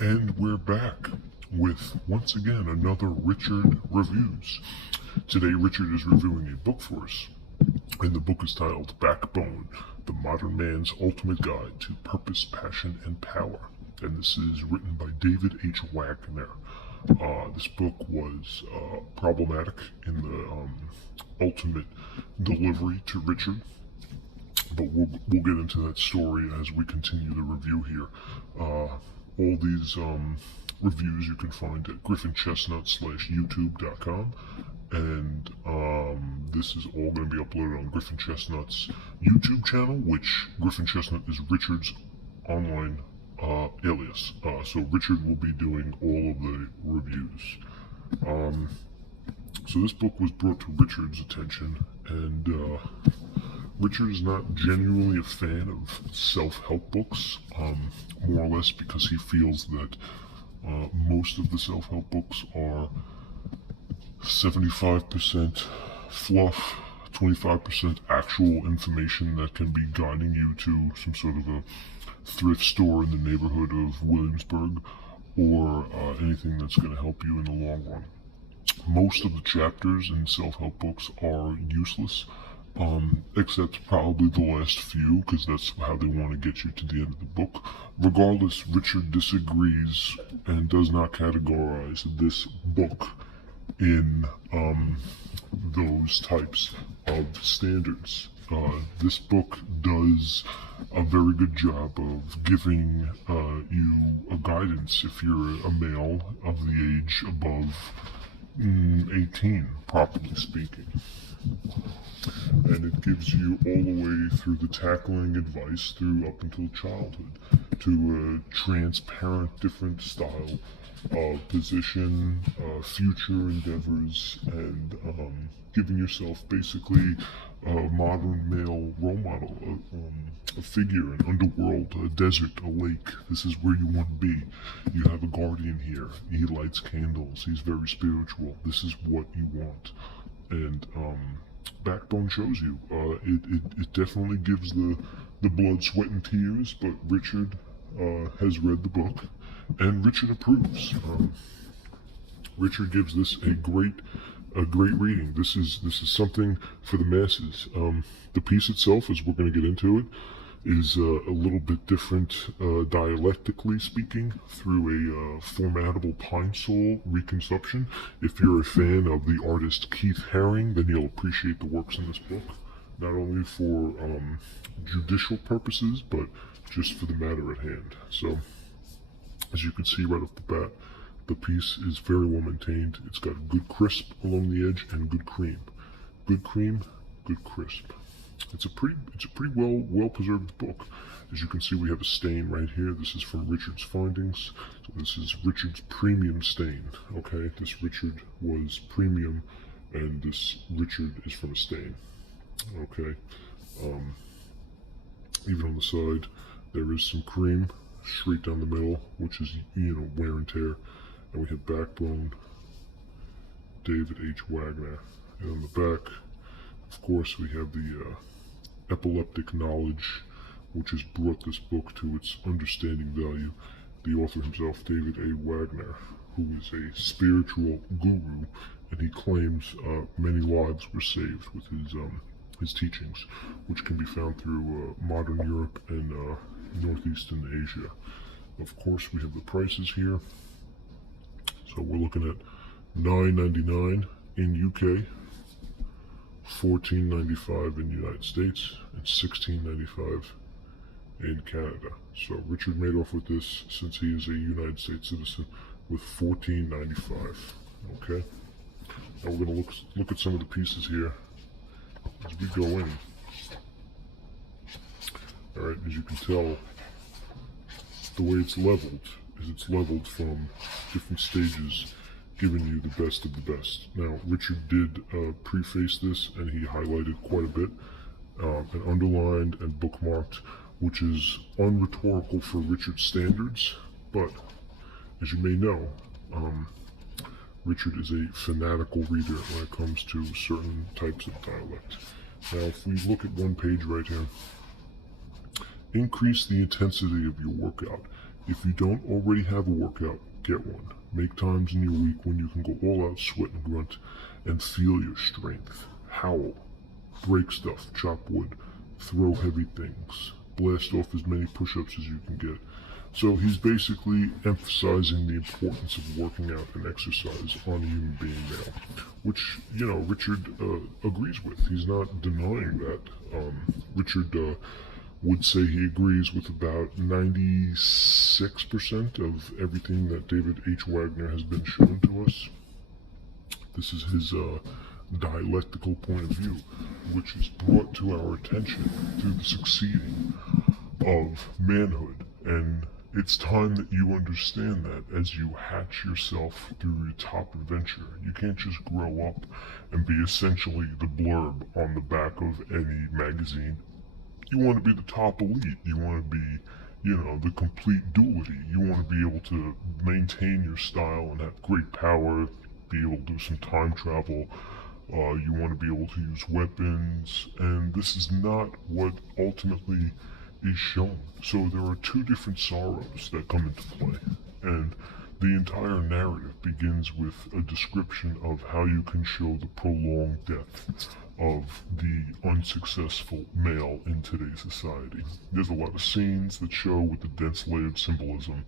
And we're back with, once again, another Richard Reviews. Today, Richard is reviewing a book for us, and the book is titled Backbone, The Modern Man's Ultimate Guide to Purpose, Passion, and Power. And this is written by David H. Wagner. This book was problematic in the ultimate delivery to Richard, but we'll get into that story as we continue the review here. All these reviews you can find at griffinchestnut.youtube.com, and this is all going to be uploaded on Griffin Chestnut's YouTube channel, which Griffin Chestnut is Richard's online alias. So Richard will be doing all of the reviews. So this book was brought to Richard's attention, and Richard is not genuinely a fan of self-help books, more or less because he feels that most of the self-help books are 75% fluff, 25% actual information that can be guiding you to some sort of a thrift store in the neighborhood of Williamsburg, or anything that's going to help you in the long run. Most of the chapters in self-help books are useless, except probably the last few, because that's how they want to get you to the end of the book. Regardless, Richard disagrees and does not categorize this book in those types of standards. This book does a very good job of giving you a guidance if you're a male of the age above 18, properly speaking. And it gives you all the way through the tackling advice through up until childhood to a transparent different style of position, future endeavors, and giving yourself basically a modern male role model, a figure, an underworld, a desert, a lake. This is where you want to be. You have a guardian here. He lights candles. He's very spiritual. This is what you want. And Backbone shows you. It definitely gives the blood, sweat, and tears, but Richard has read the book, and Richard approves. Richard gives this a great reading. This is something for the masses. The piece itself, as we're going to get into it, is a little bit different dialectically speaking, through a formidable Pine Sol reconstruction. If you're a fan of the artist Keith Haring, then you'll appreciate the works in this book, not only for judicial purposes, but just for the matter at hand. So, as you can see right off the bat, the piece is very well maintained. It's got a good crisp along the edge and good cream. Good cream, good crisp. It's a pretty well preserved book. As you can see, we have a stain right here. This is from Richard's findings. So this is Richard's premium stain. Okay, this Richard was premium, and this Richard is from a stain. Okay, even on the side, there is some cream straight down the middle, which is, wear and tear. And we have Backbone, David H. Wagner. And on the back, of course, we have the epileptic knowledge, which has brought this book to its understanding value. The author himself, David A. Wagner, who is a spiritual guru, and he claims many lives were saved with his teachings, which can be found through modern Europe and northeastern Asia. Of course, we have the prices here. So we're looking at $9.99 in UK, $14.95 in the United States, and $16.95 in Canada. So Richard made off with this, since he is a United States citizen, with $14.95. Okay. Now we're going to look at some of the pieces here as we go in. All right, as you can tell, the way it's leveled is it's leveled from different stages, giving you the best of the best. Now, Richard did preface this, and he highlighted quite a bit, and underlined and bookmarked, which is unrhetorical for Richard's standards, but as you may know, Richard is a fanatical reader when it comes to certain types of dialect. Now, if we look at one page right here, increase the intensity of your workout. If you don't already have a workout, get one. Make times in your week when you can go all out, sweat and grunt, and feel your strength. Howl, break stuff, chop wood, throw heavy things, blast off as many push-ups as you can get. So he's basically emphasizing the importance of working out and exercise on a human being male, which, Richard agrees with. He's not denying that. Richard would say he agrees with about 96% of everything that David H. Wagner has been shown to us. This is his dialectical point of view, which is brought to our attention through the succeeding of manhood. And it's time that you understand that as you hatch yourself through your top adventure. You can't just grow up and be essentially the blurb on the back of any magazine. You want to be the top elite. You want to be, the complete duality. You want to be able to maintain your style and have great power, be able to do some time travel. You want to be able to use weapons. And this is not what ultimately is shown. So there are two different sorrows that come into play. And the entire narrative begins with a description of how you can show the prolonged death of the unsuccessful male in today's society. There's a lot of scenes that show with the dense layered symbolism.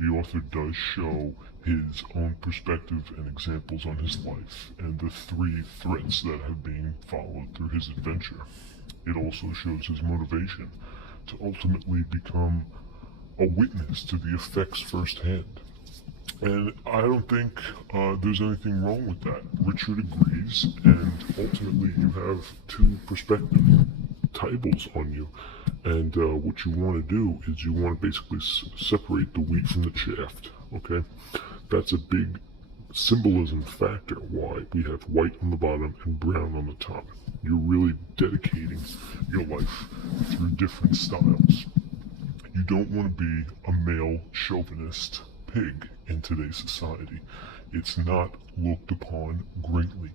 The author does show his own perspective and examples on his life and the three threats that have been followed through his adventure. It also shows his motivation to ultimately become a witness to the effects firsthand. And I don't think there's anything wrong with that. Richard agrees, and ultimately you have two perspective tables on you. And what you want to do is you want to basically separate the wheat from the chaff, okay? That's a big symbolism factor why we have white on the bottom and brown on the top. You're really dedicating your life through different styles. You don't want to be a male chauvinist pig in today's society. It's not looked upon greatly.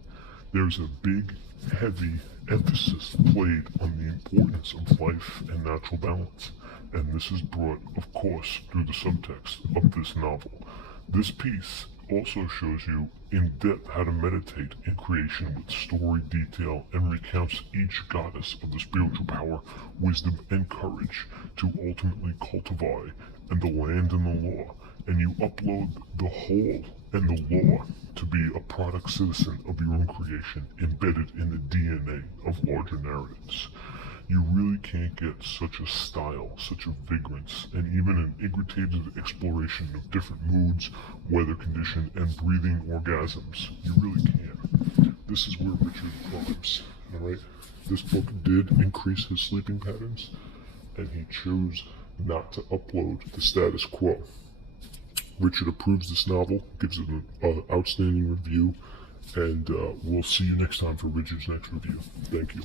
There's a big, heavy emphasis played on the importance of life and natural balance. And this is brought, of course, through the subtext of this novel. This piece also shows you in depth how to meditate in creation with story detail and recounts each goddess of the spiritual power, wisdom, and courage to ultimately cultivate and the land and the law. And you upload the whole and the law to be a product citizen of your own creation, embedded in the DNA of larger narratives. You really can't get such a style, such a vigorance, and even an integrated exploration of different moods, weather condition, and breathing orgasms. You really can. This is where Richard climbs, alright? This book did increase his sleeping patterns, and he chose not to upload the status quo. Richard approves this novel, gives it an outstanding review, and we'll see you next time for Richard's next review. Thank you.